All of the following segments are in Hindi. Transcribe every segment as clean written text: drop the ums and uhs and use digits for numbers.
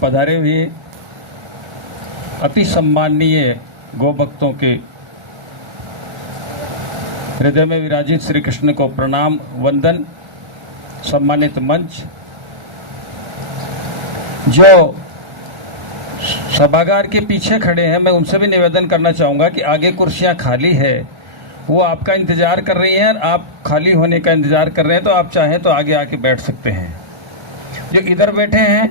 पधारे हुए अति सम्माननीय गौ भक्तों के हृदय में विराजित श्री कृष्ण को प्रणाम वंदन। सम्मानित मंच, जो सभागार के पीछे खड़े हैं, मैं उनसे भी निवेदन करना चाहूँगा कि आगे कुर्सियाँ खाली है, वो आपका इंतज़ार कर रही हैं। आप खाली होने का इंतज़ार कर रहे हैं तो आप चाहें तो आगे आके बैठ सकते हैं। जो इधर बैठे हैं,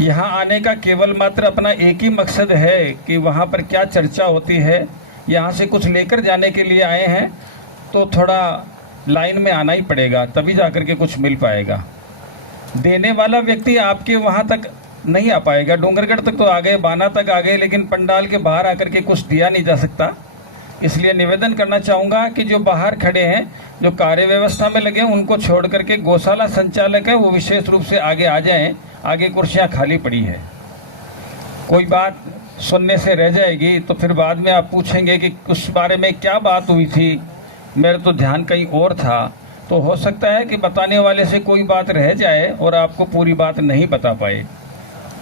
यहाँ आने का केवल मात्र अपना एक ही मकसद है कि वहाँ पर क्या चर्चा होती है, यहाँ से कुछ लेकर जाने के लिए आए हैं, तो थोड़ा लाइन में आना ही पड़ेगा, तभी जाकर के कुछ मिल पाएगा। देने वाला व्यक्ति आपके वहाँ तक नहीं आ पाएगा। डूंगरगढ़ तक तो आ गए, बाना तक आ गए, लेकिन पंडाल के बाहर आकर के कुछ दिया नहीं जा सकता। इसलिए निवेदन करना चाहूँगा कि जो बाहर खड़े हैं, जो कार्य व्यवस्था में लगे हैं, उनको छोड़ करके गौशाला संचालक है वो विशेष रूप से आगे आ जाएं। आगे कुर्सियाँ खाली पड़ी है। कोई बात सुनने से रह जाएगी तो फिर बाद में आप पूछेंगे कि उस बारे में क्या बात हुई थी, मेरा तो ध्यान कहीं और था। तो हो सकता है कि बताने वाले से कोई बात रह जाए और आपको पूरी बात नहीं बता पाए।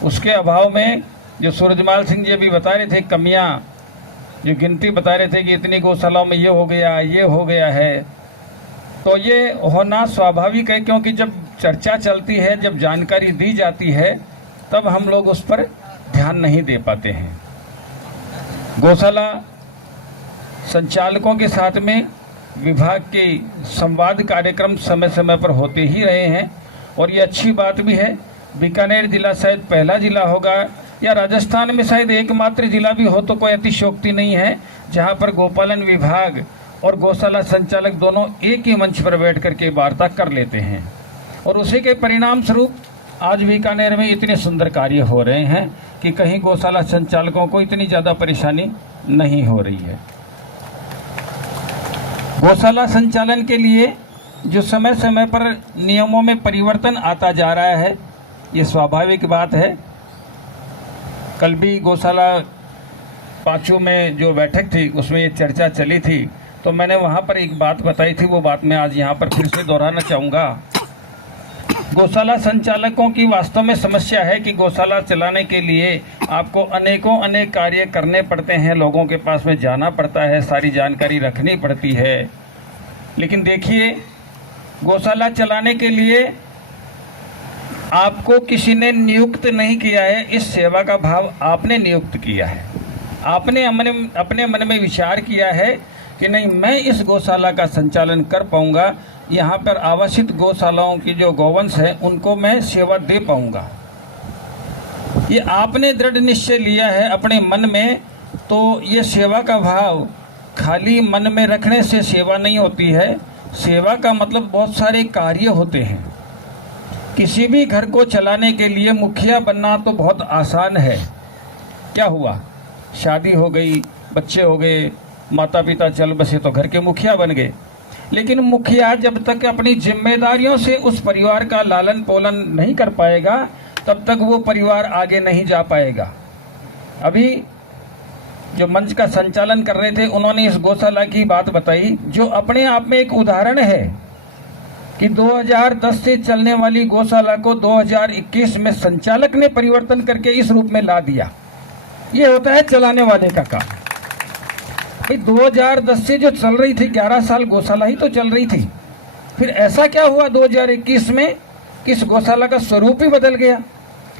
उसके अभाव में जो सूरजमाल सिंह जी अभी बता रहे थे, कमियां जो गिनती बता रहे थे कि इतनी गौशालाओं में ये हो गया है, तो ये होना स्वाभाविक है, क्योंकि जब चर्चा चलती है, जब जानकारी दी जाती है, तब हम लोग उस पर ध्यान नहीं दे पाते हैं। गौशाला संचालकों के साथ में विभाग के संवाद कार्यक्रम समय समय पर होते ही रहे हैं और ये अच्छी बात भी है। बीकानेर जिला शायद पहला जिला होगा या राजस्थान में शायद एकमात्र जिला भी हो तो कोई अतिशयोक्ति नहीं है, जहां पर गौपालन विभाग और गौशाला संचालक दोनों एक ही मंच पर बैठ करके वार्ता कर लेते हैं। और उसी के परिणाम स्वरूप आज बीकानेर में इतने सुंदर कार्य हो रहे हैं कि कहीं गौशाला संचालकों को इतनी ज़्यादा परेशानी नहीं हो रही है। गौशाला संचालन के लिए जो समय समय पर नियमों में परिवर्तन आता जा रहा है, ये स्वाभाविक बात है। कल भी गौशाला पाँचू में जो बैठक थी उसमें ये चर्चा चली थी, तो मैंने वहाँ पर एक बात बताई थी, वो बात मैं आज यहाँ पर फिर से दोहराना चाहूँगा। गौशाला संचालकों की वास्तव में समस्या है कि गौशाला चलाने के लिए आपको अनेक कार्य करने पड़ते हैं, लोगों के पास में जाना पड़ता है, सारी जानकारी रखनी पड़ती है। लेकिन देखिए, गौशाला चलाने के लिए आपको किसी ने नियुक्त नहीं किया है, इस सेवा का भाव आपने नियुक्त किया है। आपने अपने मन में विचार किया है कि नहीं, मैं इस गौशाला का संचालन कर पाऊंगा, यहाँ पर आवासित गौशालाओं की जो गौवंश है उनको मैं सेवा दे पाऊंगा। ये आपने दृढ़ निश्चय लिया है अपने मन में। तो ये सेवा का भाव खाली मन में रखने से सेवा नहीं होती है। सेवा का मतलब बहुत सारे कार्य होते हैं। किसी भी घर को चलाने के लिए मुखिया बनना तो बहुत आसान है। क्या हुआ, शादी हो गई, बच्चे हो गए, माता पिता चल बसे तो घर के मुखिया बन गए। लेकिन मुखिया जब तक अपनी जिम्मेदारियों से उस परिवार का लालन पालन नहीं कर पाएगा, तब तक वो परिवार आगे नहीं जा पाएगा। अभी जो मंच का संचालन कर रहे थे, उन्होंने इस गौशाला की बात बताई, जो अपने आप में एक उदाहरण है कि 2010 से चलने वाली गौशाला को 2021 में संचालक ने परिवर्तन करके इस रूप में ला दिया। ये होता है चलाने वाले का काम। 2010 से जो चल रही थी, 11 साल गौशाला ही तो चल रही थी। फिर ऐसा क्या हुआ 2021 में कि इस गौशाला का स्वरूप ही बदल गया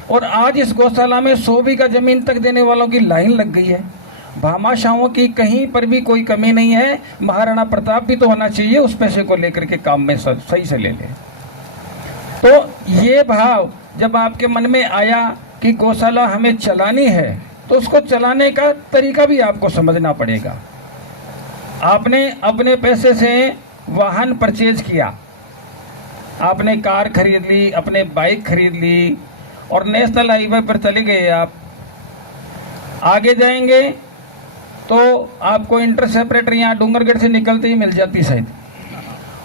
और आज इस गौशाला में 100 बीघा जमीन तक देने वालों की लाइन लग गई है। भामाशाहों की कहीं पर भी कोई कमी नहीं है। महाराणा प्रताप भी तो होना चाहिए, उस पैसे को लेकर के काम में सही से ले ले। तो ये भाव जब आपके मन में आया कि गौशाला हमें चलानी है, तो उसको चलाने का तरीका भी आपको समझना पड़ेगा। आपने अपने पैसे से वाहन परचेज किया, आपने कार खरीद ली, अपने बाइक खरीद ली और नेशनल हाईवे पर चले गए। आप आगे जाएंगे तो आपको इंटर सेपरेटर यहाँ डूंगरगढ़ से निकलते ही मिल जाती, शायद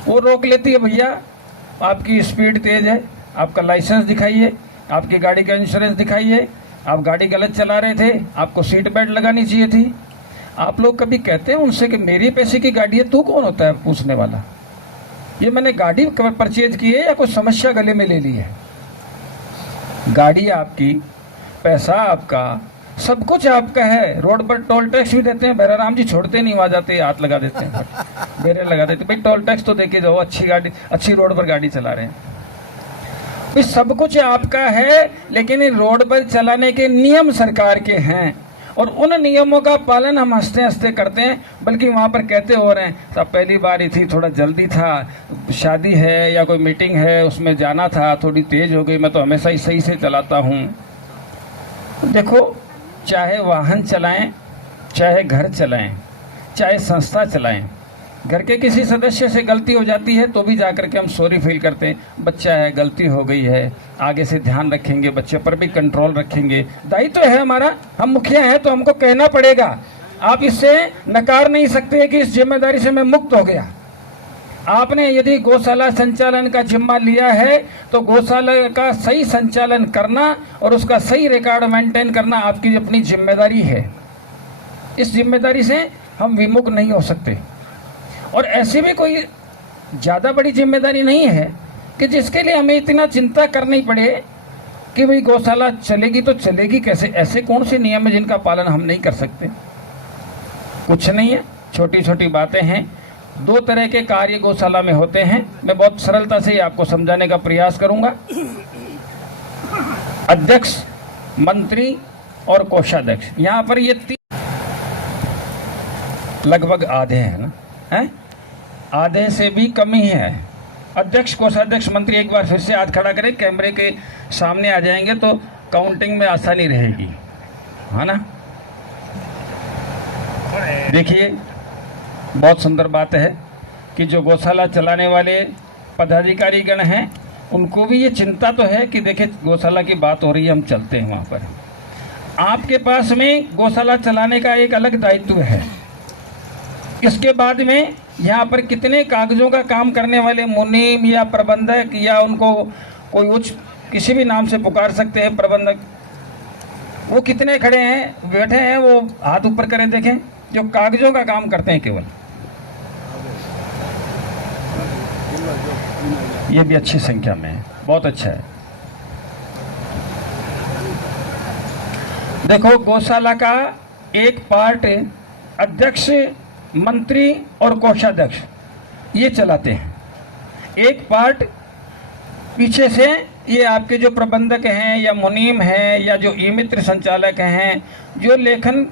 वो रोक लेती है, भैया आपकी स्पीड तेज है, आपका लाइसेंस दिखाइए, आपकी गाड़ी का इंश्योरेंस दिखाइए, आप गाड़ी गलत चला रहे थे, आपको सीट बेल्ट लगानी चाहिए थी। आप लोग कभी कहते हैं उनसे कि मेरी पैसे की गाड़ी है, तू कौन होता है पूछने वाला? ये मैंने गाड़ी परचेज की है या कोई समस्या गले में ले ली है? गाड़ी आपकी, पैसा आपका, सब कुछ आपका है। रोड पर टोल टैक्स भी देते हैं, भैराराम जी छोड़ते नहीं, वहां जाते हाथ लगा देते हैं, बेरे लगा देते, भाई टोल टैक्स तो देके जाओ, अच्छी गाड़ी, अच्छी रोड पर गाड़ी चला रहे हैं। भाई सब कुछ आपका है, लेकिन इन रोड पर चलाने के नियम सरकार के हैं, और उन नियमों का पालन हम हंसते हंसते करते हैं। बल्कि वहाँ पर कहते हो रहे हैं साहब पहली बार ही थी, थोड़ा जल्दी था, शादी है या कोई मीटिंग है उसमें जाना था, थोड़ी तेज हो गई, मैं तो हमेशा ही सही से चलाता हूँ। देखो, चाहे वाहन चलाएं, चाहे घर चलाएं, चाहे संस्था चलाएं, घर के किसी सदस्य से गलती हो जाती है तो भी जाकर के हम सॉरी फील करते हैं, बच्चा है, गलती हो गई है, आगे से ध्यान रखेंगे, बच्चे पर भी कंट्रोल रखेंगे, दायित्व है हमारा, हम मुखिया हैं तो हमको कहना पड़ेगा। आप इससे नकार नहीं सकते कि इस जिम्मेदारी से मैं मुक्त हो गया। आपने यदि गौशाला संचालन का जिम्मा लिया है तो गौशाला का सही संचालन करना और उसका सही रिकॉर्ड मेंटेन करना आपकी अपनी जिम्मेदारी है। इस जिम्मेदारी से हम विमुख नहीं हो सकते, और ऐसी भी कोई ज़्यादा बड़ी जिम्मेदारी नहीं है कि जिसके लिए हमें इतना चिंता करनी पड़े कि भाई गौशाला चलेगी तो चलेगी कैसे। ऐसे कौन से नियम है जिनका पालन हम नहीं कर सकते? कुछ नहीं है, छोटी छोटी बातें हैं। 2 तरह के कार्य गौशाला में होते हैं, मैं बहुत सरलता से ही आपको समझाने का प्रयास करूंगा। अध्यक्ष, मंत्री और कोषाध्यक्ष, यहाँ पर ये 3 लगभग आधे हैं ना, हैं? आधे से भी कम ही है। अध्यक्ष, कोषाध्यक्ष, मंत्री, एक बार फिर से हाथ खड़ा करें, कैमरे के सामने आ जाएंगे तो काउंटिंग में आसानी रहेगी, है ना। देखिए, बहुत सुंदर बात है कि जो गौशाला चलाने वाले पदाधिकारी गण हैं उनको भी ये चिंता तो है कि देखिए गौशाला की बात हो रही है, हम चलते हैं वहाँ पर। आपके पास में गौशाला चलाने का एक अलग दायित्व है। इसके बाद में यहाँ पर कितने कागजों का काम करने वाले मुनीम या प्रबंधक, या उनको कोई उच्च किसी भी नाम से पुकार सकते हैं, प्रबंधक, वो कितने खड़े हैं, बैठे हैं, वो हाथ ऊपर करें, देखें, जो कागजों का काम करते हैं केवल। ये भी अच्छी संख्या में है, बहुत अच्छा है। देखो, गौशाला का एक पार्ट अध्यक्ष, मंत्री और कोषाध्यक्ष ये चलाते हैं, एक पार्ट पीछे से ये आपके जो प्रबंधक हैं या मुनीम हैं या जो ई मित्र संचालक हैं, जो लेखन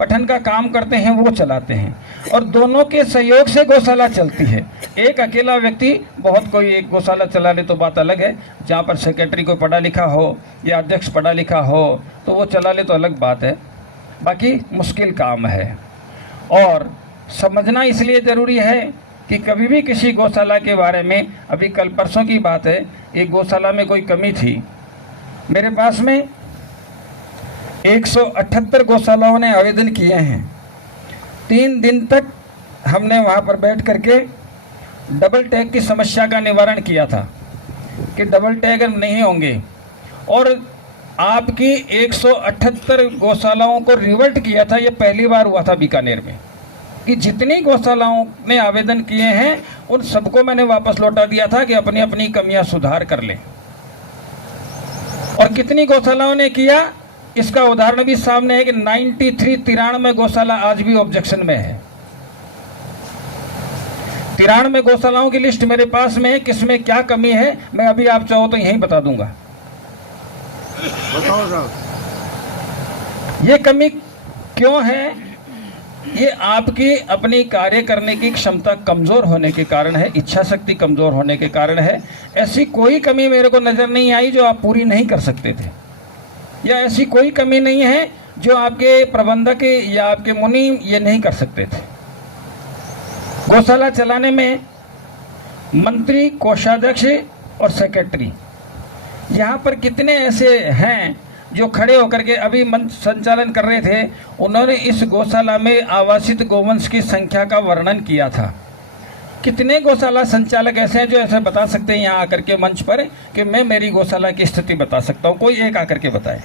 पठन का काम करते हैं, वो चलाते हैं, और दोनों के सहयोग से गौशाला चलती है। एक अकेला व्यक्ति बहुत कोई एक गौशाला चला ले तो बात अलग है, जहाँ पर सेक्रेटरी कोई पढ़ा लिखा हो या अध्यक्ष पढ़ा लिखा हो तो वो चला ले तो अलग बात है, बाकी मुश्किल काम है। और समझना इसलिए ज़रूरी है कि कभी भी किसी गौशाला के बारे में, अभी कल परसों की बात है, एक गौशाला में कोई कमी थी, मेरे पास में 178 गौशालाओं ने आवेदन किए हैं। 3 दिन तक हमने वहाँ पर बैठ करके डबल टैग की समस्या का निवारण किया था कि डबल टैग नहीं होंगे, और आपकी 178 गौशालाओं को रिवर्ट किया था। ये पहली बार हुआ था बीकानेर में कि जितनी गौशालाओं ने आवेदन किए हैं उन सबको मैंने वापस लौटा दिया था कि अपनी अपनी कमियां सुधार कर लें। और कितनी गौशालाओं ने किया, इसका उदाहरण भी सामने है कि 93 गौशाला आज भी ऑब्जेक्शन में है। 93 गौशालाओं की लिस्ट मेरे पास में है, किसमें क्या कमी है मैं अभी आप चाहो तो यहीं बता दूंगा। बताओ साहब, ये कमी क्यों है? ये आपकी अपनी कार्य करने की क्षमता कमजोर होने के कारण है, इच्छा शक्ति कमजोर होने के कारण है। ऐसी कोई कमी मेरे को नजर नहीं आई जो आप पूरी नहीं कर सकते थे, या ऐसी कोई कमी नहीं है जो आपके प्रबंधक या आपके मुनीम ये नहीं कर सकते थे। गौशाला चलाने में मंत्री, कोषाध्यक्ष और सेक्रेटरी, यहाँ पर कितने ऐसे हैं जो खड़े होकर के अभी मंच संचालन कर रहे थे, उन्होंने इस गौशाला में आवासित गोवंश की संख्या का वर्णन किया था। कितने गौशाला संचालक ऐसे हैं जो ऐसे बता सकते हैं यहाँ आकर के मंच पर कि मैं मेरी गौशाला की स्थिति बता सकता हूँ? कोई एक आकर के बताए।